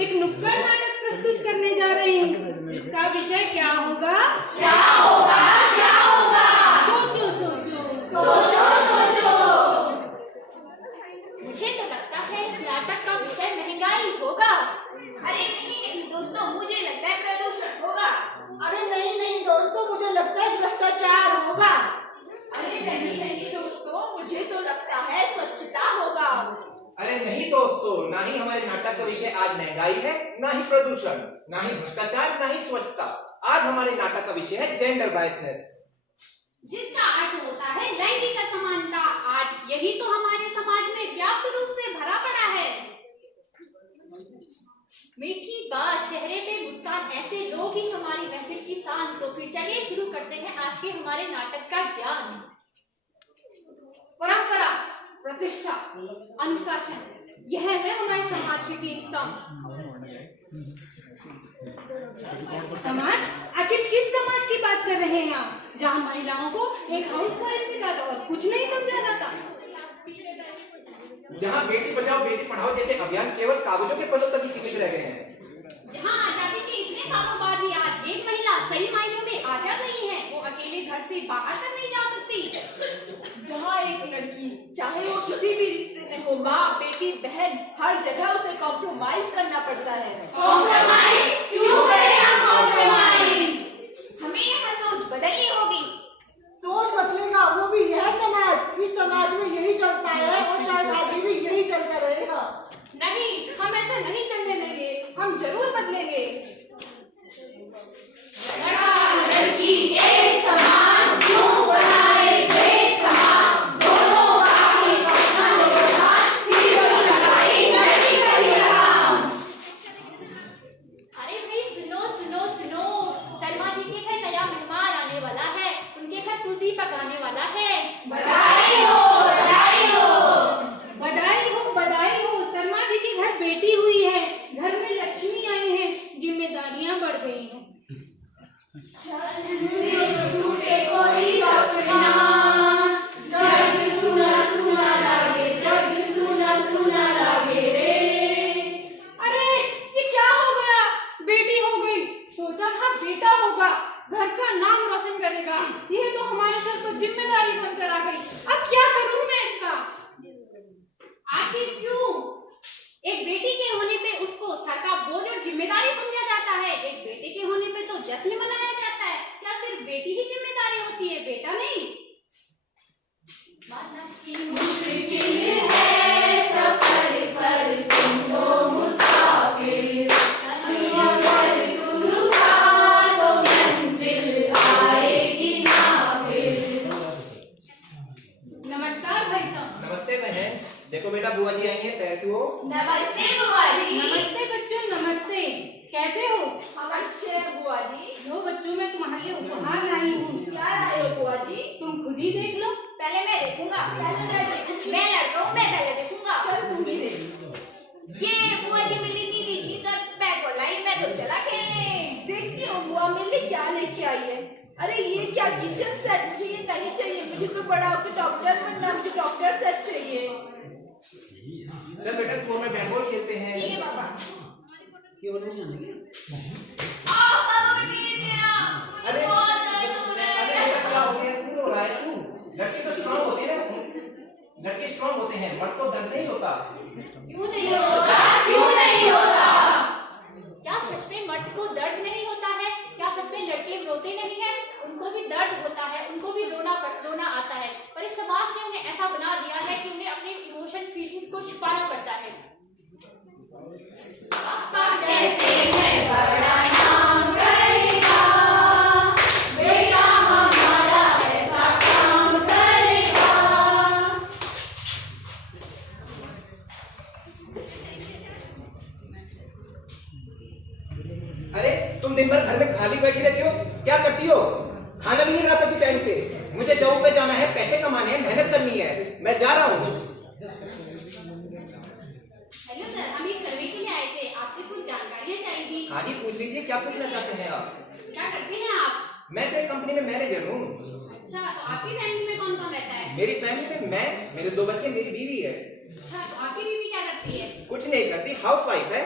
एक नुक्कड़ नाटक प्रस्तुत करने जा रहे हैं जिसका विषय क्या होगा? क्या होगा? क्या होगा? सोचो सोचो सोचो सोचो। मुझे तो लगता है इस नाटक का विषय महंगाई होगा। अरे नहीं दोस्तों, मुझे लगता है प्रदूषण होगा। अरे नहीं दोस्तों, मुझे लगता है भ्रष्टाचार होगा। अरे नहीं दोस्तों, मुझे तो लगता है स्वच्छता होगा। अरे नहीं दोस्तों, ना ही हमारे नाटक का विषय आज महंगाई है, ना ही प्रदूषण, ना ही भ्रष्टाचार, ना ही स्वच्छता। आज हमारे नाटक का विषय है जेंडर बायसनेस, जिसका अर्थ होता है लैंगिक असमानता। आज यही तो हमारे समाज में व्याप्त रूप से भरा पड़ा है। मीठी बात, चेहरे पे मुस्कान, ऐसे लोग ही हमारी महफिल की शान। तो फिर चलिए शुरू करते हैं आज के हमारे नाटक का ज्ञान। परंपरा, प्रतिष्ठा, अनुशासन, यह है हमारे समाज के 3 स्तंभ। समाज? आखिर किस समाज की बात कर रहे हैं आप, जहाँ महिलाओं को एक हाउस वाइफ से ज्यादा और कुछ नहीं समझा जाता? जहाँ बेटी बचाओ बेटी पढ़ाओ जैसे अभियान केवल कागजों के पन्नों तक ही सीमित रह गए हैं। जहाँ आजादी के इतने सालों बाद भी आज एक महिला सही मायनों में आजाद नहीं है, वो अकेले घर से बाहर तक नहीं जा सकती। जहाँ एक लड़की चाहे वो किसी भी रिश्ते में हो, माँ, बेटी, बहन, हर जगह उसे कॉम्प्रोमाइज करना पड़ता है। कॉम्प्रोमाइज? क्यों करें हम कॉम्प्रोमाइज? हमें यह सोच बदलनी होगी। सोच बदलेगा वो भी यह समाज। इस समाज में यही चलता है और शायद आगे भी यही चलता रहेगा। नहीं, हम ऐसा नहीं चलने देंगे, हम जरूर बदलेंगे। लड़का लड़की एक समान क्यों बनाए भेदभाव, दोनों का ही अपना योगदान, फिर कोई लड़ाई नहीं करी राम। अरे भाई सुनो सुनो सुनो, शर्मा जी के घर नया मेहमान आने वाला है, उनके घर सूजी पकाने वाला है। बधाई हो, बधाई हो। बधाई हो, बधाई हो। शर्मा जी के घर बेटी हुई है, घर में लक्ष्मी आई है, जिम्मेदारियां बढ़ गई हैं। टूटे कोई सपना, जग सुना सुना लागे, जग सुना सुना लागे रे। अरे ये क्या हो गया? बेटी हो गई, सोचा था बेटा होगा, घर का नाम रोशन करेगा। यह तो हमारे सर पर जिम्मेदारी बनकर आ गई। अब क्या करूं मैं इसका? आखिर क्यों? एक बेटी के होने पे उसको सर का बोझ और जिम्मेदारी समझा जाता है, एक बेटे के होने पे तो जश्न मनाया जाता है। क्या सिर्फ बेटी ही जिम्मेदारी होती है, बेटा नहीं? मुश्किल है सफर पर सुन लो मुसाफिर, अगर गुरु था तो मंजिल आएगी ना फिर। नमस्कार भाई साहब। नमस्ते बहन। देखो बेटा, बुआ जी आई हैं, पैर छुओ। नमस्ते बुआ जी। नमस्ते बच्चों, नमस्ते। कैसे हो? हम अच्छे हैं बुआ जी। लो बच्चों, मैं तुम्हारे लिए उपहार लाई हूँ। क्या लाए हो बुआ जी? तुम खुद ही देख लो। पहले मैं देखूंगा। मैं लड़का हूँ, मैं पहले देखूंगा। चल तुम भी देख। ये बुआ जी मिली नहीं देखी, सर बैग को लाई, मैं तो चला खेलने। देखती हूँ बुआ मिली क्या लेके आई है। अरे ये क्या किचन सेट? मुझे ये नहीं चाहिए, मुझे तो बड़ा होकर डॉक्टर बनना, मुझे डॉक्टर सेट चाहिए। चल बेटा, फोन में बैट बॉल खेलते हैं। ठीक है पापा। अरे बहुत दर्द हो रहा है। अरे बेटा, क्या हो गया? क्यों रो रहा है तू? लड़के तो स्ट्रांग होते हैं, लड़के स्ट्रांग होते हैं, मर्द को दर्द नहीं होता। क्यों नहीं होता? क्यों नहीं होता? क्या सच में मर्द को दर्द नहीं होता है? क्या सच में लड़के रोते नहीं है? उनको भी दर्द होता है, उनको भी रोना आता है, पर इस समाज ने उन्हें ऐसा को छुपाना पड़ता है। पापा कहते हैं बड़ा नाम करेगा, बेटा हमारा ऐसा काम करेगा। अरे तुम दिन भर घर में खाली बैठी रहती हो, क्या करती हो? खाना भी नहीं बना सकती टाइम से। मुझे जॉब पे जाना है, पैसे कमाने हैं, मेहनत करनी है। मैं जा रहा हूँ। हेलो सर, हम एक सर्वे के लिए आए थे, आपसे कुछ जानकारियाँ चाहिए थी। हाँ जी, पूछ लीजिए, क्या पूछना चाहते हैं आप? क्या करते हैं आप? मैं तो एक कंपनी में मैनेजर हूँ। अच्छा, तो आपकी फैमिली में कौन कौन रहता है? मेरी फैमिली में मैं, मेरे 2 बच्चे, मेरी बीवी है। अच्छा, तो आपकी बीवी क्या करती है? कुछ नहीं करती, हाउस वाइफ है।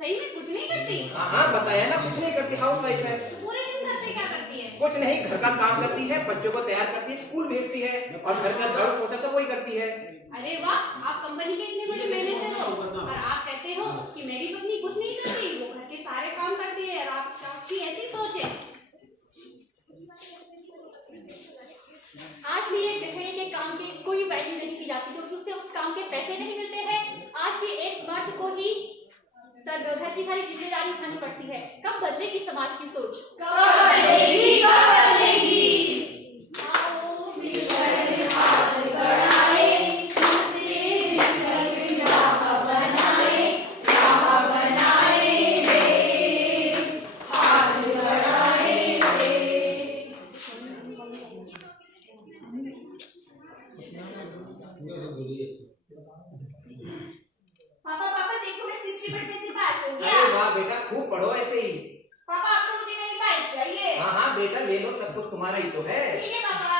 सही में कुछ नहीं करती? हाँ, बताया ना, कुछ नहीं करती, हाउस वाइफ है। तो पूरे दिन घर पे क्या करती है? कुछ नहीं, घर का काम करती है, बच्चों को तैयार करती है, स्कूल भेजती है और घर का झाड़ू पोछा सब वही करती है। अरे वाह, आप कंपनी के इतने बड़े मैनेजर हो और आप कहते हो कि मेरी पत्नी कुछ नहीं करती, वो घर के सारे काम करती है, और आपकी ऐसी सोच है। आज भी एक गृहिणी के काम की कोई वैल्यू नहीं की जाती, क्योंकि उसे उस काम के पैसे नहीं मिलते हैं। आज भी एक मर्द को ही घर की सारी जिम्मेदारी उठानी पड़ती है। कब बदलेगी समाज की सोच? कब बदलेगी, कब बदलेगी? आओ मिलकर हाथ बढ़ाए, पापा पापा देखो, मैं 60% से पास हो गया। अरे वाह बेटा, खूब पढ़ो ऐसे ही। पापा अब तो मुझे नई बाइक चाहिए। हाँ बेटा, ले लो, सब कुछ तुम्हारा ही तो है। ठीक है पापा।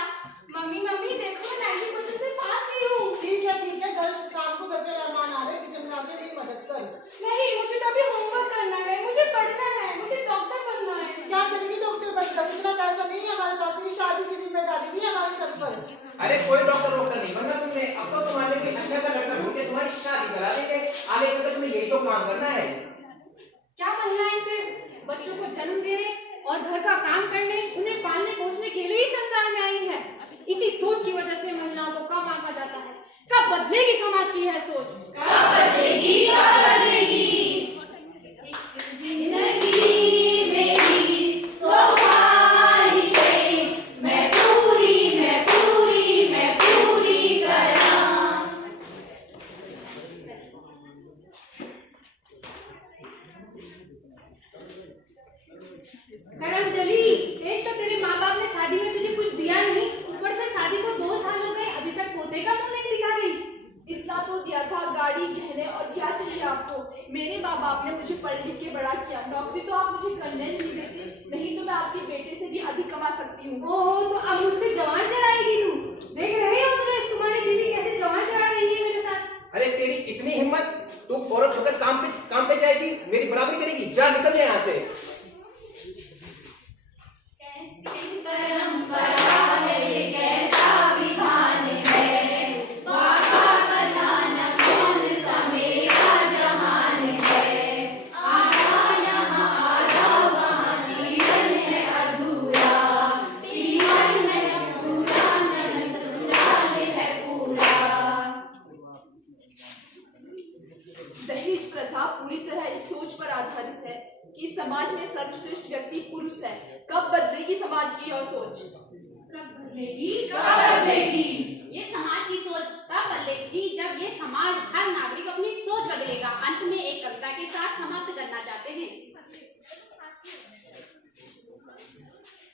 मम्मी मम्मी देखो, मैं 90% से पास ही हूँ। ठीक है, घर शाम को घर पे मेहमान आ रहे, किचन में आके मेरी मदद कर। नहीं, मुझे तो अभी होमवर्क करना है, मुझे पढ़ना है, मुझे डॉक्टर बनना है। क्या करेगी डॉक्टर बनकर? इतना पैसा नहीं है हमारे पास, तेरी शादी की जिम्मेदारी भी है हमारे सर पर। अरे कोई डॉक्टर नहीं बनना तुमने। अब तो तुम्हारे लिए अच्छा सा लड़का ढूंढ के तुम्हारी शादी करा देंगे। आगे चलकर तुम्हें यही तो काम करना है। क्या महिलाएं सिर्फ बच्चों को जन्म देने और घर का काम करने, उन्हें पालने पोसने के लिए ही संसार में आई है? इसी सोच की वजह से महिलाओं को कम आंका जाता है। कब बदलेगी समाज की यह सोच? कब बदलेगी, कब बदलेगी? जिंदगी मेरी ख्वाहिशें मैं पूरी करा। करमचली, एक तो तेरे माँ बाप ने शादी में तुझे कुछ दिया नहीं, ऊपर से शादी को 2 साल हो गए, अभी तक पोते का मुंह नहीं दिखा रही। इतना तो दिया था, गाड़ी, गहने, और क्या चाहिए आपको? मेरे माँ बाप ने मुझे पढ़ लिख के बड़ा किया, नौकरी तो आप मुझे करने नहीं देते, नहीं तो मैं आपके बेटे से भी अधिक कमा सकती हूँ। ओहो, तो अब मुझसे जवान चढ़ाएगी तू? देख रहे हो सुरेश, तुम्हारी बीवी कैसे जवान चढ़ा रही है मेरे साथ। अरे तेरी इतनी हिम्मत, तू फौरन होकर काम पे जाएगी, मेरी बराबरी करेगी? जा, निकल जा यहाँ से। कैसी परंपरा है ये, कैसा विधान है, पापा बनाना कौन सा मेरा जहान है। आधा यहाँ आधा वहाँ, जीवन है अधूरा, पीहर में पूरा नहीं, ससुराल है पूरा। दहेज प्रथा पूरी तरह इस सोच पर आधारित है कि समाज में सर्वश्रेष्ठ व्यक्ति पुरुष है। कब बदलेगी समाज की यह सोच? कब बदलेगी, कब बदलेगी? ये समाज की सोच तब बदलेगी जब ये समाज, हर नागरिक अपनी सोच बदलेगा। अंत में एक कविता के साथ समाप्त करना चाहते हैं।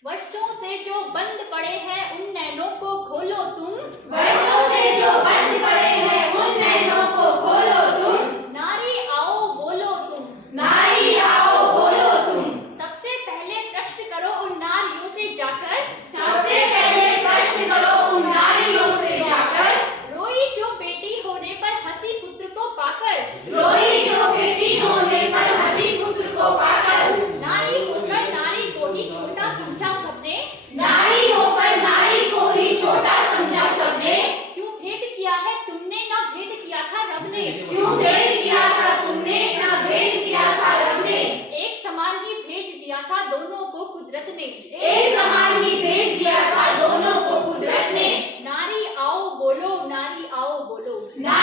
वर्षों से जो बंद पड़े हैं उन नैनों को खोलो तुम, वर्षों से जो बंद पड़े हैं उन नैनों को खोलो तुम, नारी आओ बोलो तुम, नारी आओ बोलो तुम। सबसे पहले प्रश्न करो उन नारियों से जाकर, सबसे पहले प्रश्न करो उन नारियों से जाकर, रोई जो बेटी होने पर हंसी पुत्र को पाकर, रोई जो बेटी होने पर हंसी पुत्र को पाकर, नारी होकर नारी को ही छोटा समझा सबने, नारी होकर नारी को ही छोटा समझा सबने। क्यों भेद किया है तुमने, ना भेद किया था रब ने, क्यों भेद किया था तुमने, ना भेद किया था रब ने। एक समान ही भेज दिया था दोनों को कुदरत ने, एक समान ही भेज दिया था दोनों को कुदरत ने। नारी आओ बोलो, नारी आओ बोलो, नारी